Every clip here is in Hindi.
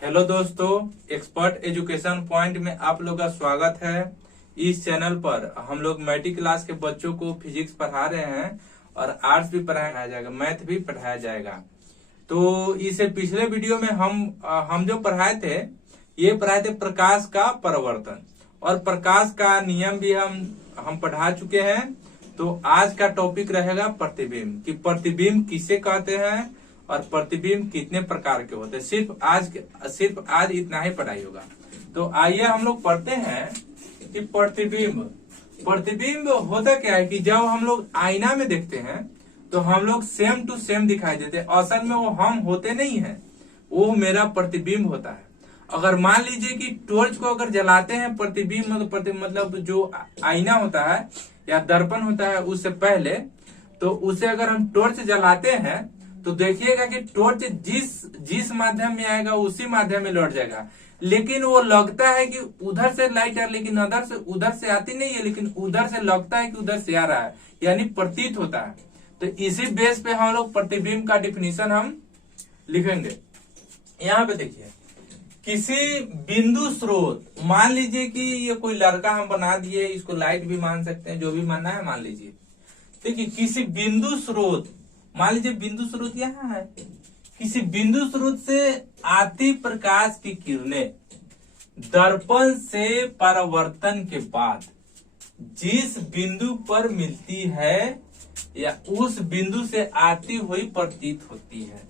हेलो दोस्तों, एक्सपर्ट एजुकेशन पॉइंट में आप लोग का स्वागत है। इस चैनल पर हम लोग मैट्रिक क्लास के बच्चों को फिजिक्स पढ़ा रहे हैं और आर्ट्स भी पढ़ाया जाएगा, मैथ भी पढ़ाया जाएगा। तो इससे पिछले वीडियो में हम जो पढ़ाए थे, ये पढ़ाए थे प्रकाश का परावर्तन और प्रकाश का नियम भी हम पढ़ा चुके हैं। तो आज का टॉपिक रहेगा प्रतिबिंब, कि प्रतिबिंब किसे कहते हैं और प्रतिबिंब कितने प्रकार के होते हैं। सिर्फ आज इतना ही पढ़ाई होगा। तो आइए हम लोग पढ़ते हैं कि प्रतिबिंब होता क्या है। कि जब हम लोग आईना में देखते हैं तो हम लोग सेम टू सेम दिखाई देते हैं, असल में वो हम होते नहीं है, वो मेरा प्रतिबिंब होता है। अगर मान लीजिए कि टॉर्च को अगर जलाते हैं, प्रतिबिंब मतलब जो आईना होता है या दर्पण होता है उससे पहले, तो उसे अगर हम टॉर्च जलाते हैं तो देखिएगा कि टॉर्च जिस माध्यम में आएगा उसी माध्यम में लौट जाएगा। लेकिन वो लगता है कि उधर से लाइट आ, लेकिन उधर से आती नहीं है, लेकिन उधर से लगता है कि उधर से आ रहा है, यानी प्रतीत होता है। तो इसी बेस पे हम लोग प्रतिबिंब का डिफिनीशन हम लिखेंगे। यहाँ पे देखिए, किसी बिंदु स्रोत, मान लीजिए कि ये कोई लड़का हम बना दिए, इसको लाइट भी मान सकते हैं, जो भी मानना है मान लीजिए। देखिए, किसी बिंदु स्रोत, मान लीजिए बिंदु स्रोत यहाँ है, किसी बिंदु स्रोत से आती प्रकाश की किरणें दर्पण से परावर्तन के बाद जिस बिंदु पर मिलती है या उस बिंदु से आती हुई प्रतीत होती है।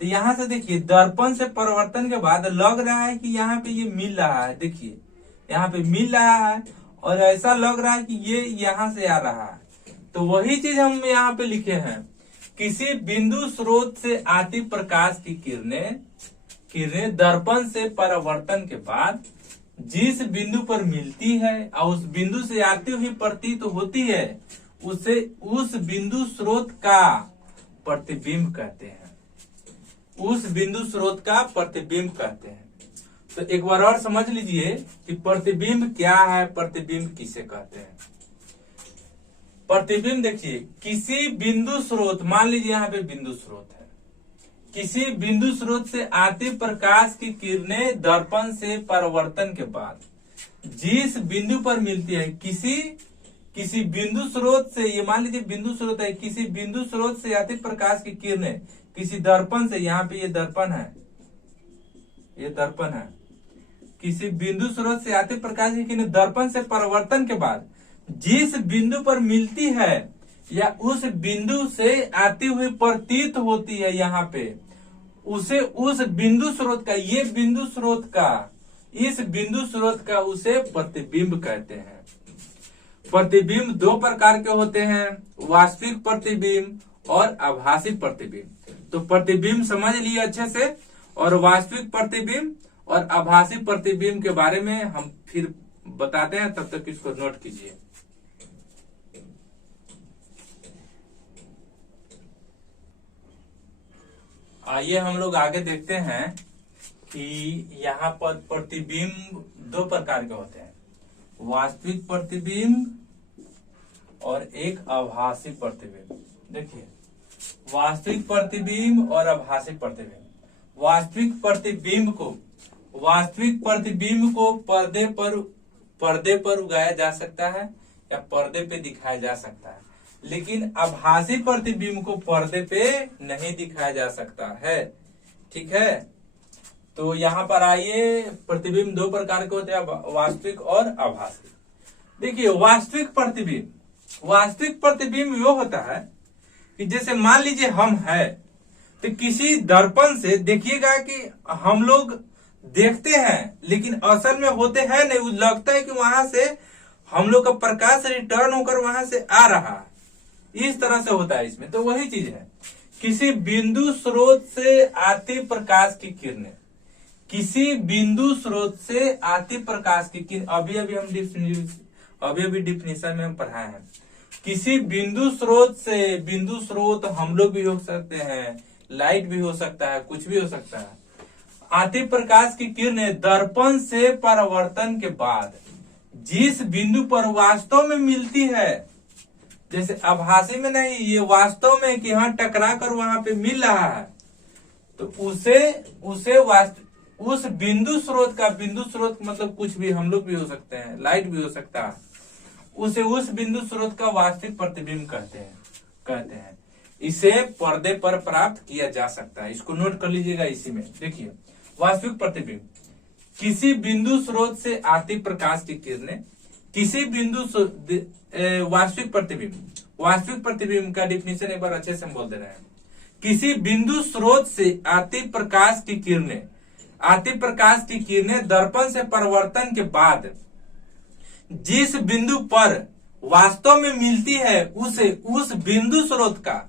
तो यहाँ से देखिए, दर्पण से परावर्तन के बाद लग रहा है कि यहाँ पे ये मिल रहा है। देखिए यहाँ पे मिल रहा है और ऐसा लग रहा है कि ये यहाँ से आ रहा है। तो वही चीज हम यहाँ पे लिखे हैं, किसी बिंदु स्रोत से आती प्रकाश की किरणें दर्पण से परावर्तन के बाद जिस बिंदु पर मिलती है और उस बिंदु से आती हुई प्रतीत होती है, उसे उस बिंदु स्रोत का प्रतिबिंब कहते हैं। उस बिंदु स्रोत का प्रतिबिंब कहते हैं। तो एक बार और समझ लीजिए कि प्रतिबिंब क्या है, प्रतिबिंब किसे कहते हैं। प्रतिबिंब देखिए, किसी बिंदु स्रोत, मान लीजिए यहाँ पे बिंदु स्रोत है, किसी बिंदु स्रोत से आती प्रकाश की किरणें दर्पण से परावर्तन के बाद जिस बिंदु पर मिलती है, किसी बिंदु स्रोत से, ये मान लीजिए बिंदु स्रोत है, किसी बिंदु स्रोत से आती प्रकाश की किरणें किसी दर्पण से, यहाँ पे ये दर्पण है, ये दर्पण है, किसी बिंदु स्रोत से आती प्रकाश की किरणें दर्पण से परावर्तन के बाद जिस बिंदु पर मिलती है या उस बिंदु से आती हुई प्रतीत होती है, यहाँ पे उसे उस बिंदु स्रोत का, ये बिंदु स्रोत का, इस बिंदु स्रोत का उसे प्रतिबिंब कहते हैं। प्रतिबिंब दो प्रकार के होते हैं, वास्तविक प्रतिबिंब और आभासी प्रतिबिंब। तो प्रतिबिंब समझ लिए अच्छे से, और वास्तविक प्रतिबिंब और आभासी प्रतिबिंब के बारे में हम फिर बताते हैं, तब तक इसको नोट कीजिए। आइए हम लोग आगे देखते हैं कि यहाँ पर प्रतिबिंब दो प्रकार के होते हैं, वास्तविक प्रतिबिंब और एक आभासी प्रतिबिंब। देखिए, वास्तविक प्रतिबिंब और आभासी प्रतिबिंब। वास्तविक प्रतिबिंब को पर्दे पर उगाया जा सकता है या पर्दे पे दिखाया जा सकता है, लेकिन आभासी प्रतिबिंब को पर्दे पे नहीं दिखाया जा सकता है। ठीक है, तो यहाँ पर आइए, प्रतिबिंब दो प्रकार के होते हैं, वास्तविक और आभासी। देखिए, वास्तविक प्रतिबिंब वो होता है कि जैसे मान लीजिए हम है, तो किसी दर्पण से देखिएगा कि हम लोग देखते हैं, लेकिन असल में होते हैं नहीं, लगता है कि वहां से हम लोग का प्रकाश रिटर्न होकर वहां से आ रहा है, इस तरह से होता है इसमें। तो वही चीज है, किसी बिंदु स्रोत से आती प्रकाश की किरणें, किसी बिंदु स्रोत से आती प्रकाश की किरण, अभी डिफिनीशन में हम पढ़ाए हैं। किसी बिंदु स्रोत से, बिंदु स्रोत हम लोग भी हो सकते हैं, लाइट भी हो सकता है, कुछ भी हो सकता है, आती प्रकाश की किरणें दर्पण से परावर्तन के बाद जिस बिंदु पर वास्तव में मिलती है, जैसे आभासी में नहीं, ये वास्तव में कि हाँ टकरा कर वहां पे मिल रहा है, तो उसे उस बिंदु स्रोत का, बिंदु स्रोत मतलब कुछ भी, हम लोग भी हो सकते हैं, लाइट भी हो सकता है, उसे उस बिंदु स्रोत का वास्तविक प्रतिबिंब कहते हैं। इसे पर्दे पर प्राप्त किया जा सकता है। इसको नोट कर लीजिएगा। इसी में देखिए, वास्तविक प्रतिबिंब किसी बिंदु स्रोत से आती प्रकाश की किरणें, किसी बिंदु वास्तविक प्रतिबिंब का डिफिनीशन एक बार अच्छे से हम बोल दे रहे हैं। किसी बिंदु स्रोत से आती प्रकाश की किरणें दर्पण से परावर्तन के बाद जिस बिंदु पर वास्तव में मिलती है उसे उस बिंदु स्रोत का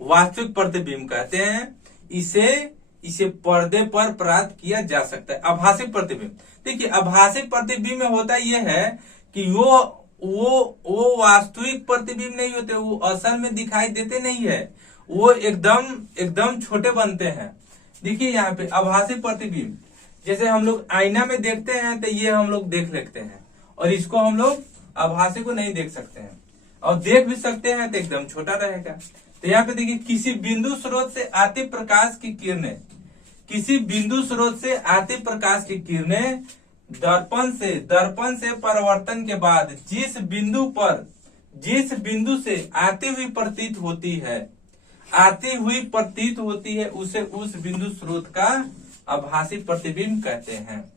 वास्तविक प्रतिबिंब कहते हैं। इसे पर्दे पर प्राप्त किया जा सकता है। आभासी प्रतिबिंब, देखिए आभासी प्रतिबिंब में होता यह है कि वो वास्तविक प्रतिबिंब नहीं होते, वो असल में दिखाई देते नहीं है, वो एकदम छोटे बनते हैं। देखिए यहाँ पे आभासी प्रतिबिंब, जैसे हम लोग आईना में देखते हैं तो ये हम लोग देख लेते हैं, और इसको हम लोग आभासी को नहीं देख सकते हैं, और देख भी सकते हैं तो एकदम छोटा रहेगा। तो यहाँ पे देखिए, किसी बिंदु स्रोत से आती प्रकाश की किरणें, किसी बिंदु स्रोत से आती प्रकाश की किरणें दर्पण से परावर्तन के बाद जिस बिंदु से आती हुई प्रतीत होती है उसे उस बिंदु स्रोत का आभासी प्रतिबिंब कहते हैं।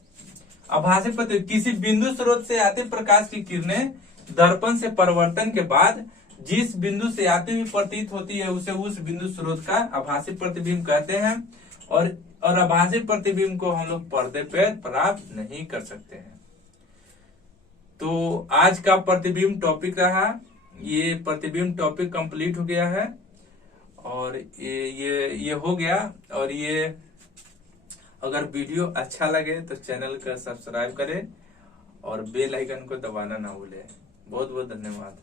आभासी प्रतिबिंब, किसी बिंदु स्रोत से आती प्रकाश की किरणें दर्पण से परावर्तन के बाद जिस बिंदु से आती हुई प्रतीत होती है उसे उस बिंदु स्रोत का आभासी प्रतिबिंब कहते हैं। और आभासी प्रतिबिंब को हम लोग पर्दे पे प्राप्त नहीं कर सकते हैं। तो आज का प्रतिबिंब टॉपिक रहा, ये प्रतिबिंब टॉपिक कंप्लीट हो गया है, और ये हो गया। और ये अगर वीडियो अच्छा लगे तो चैनल का सब्सक्राइब करें और बेल आइकन को दबाना ना भूलें। बहुत बहुत धन्यवाद।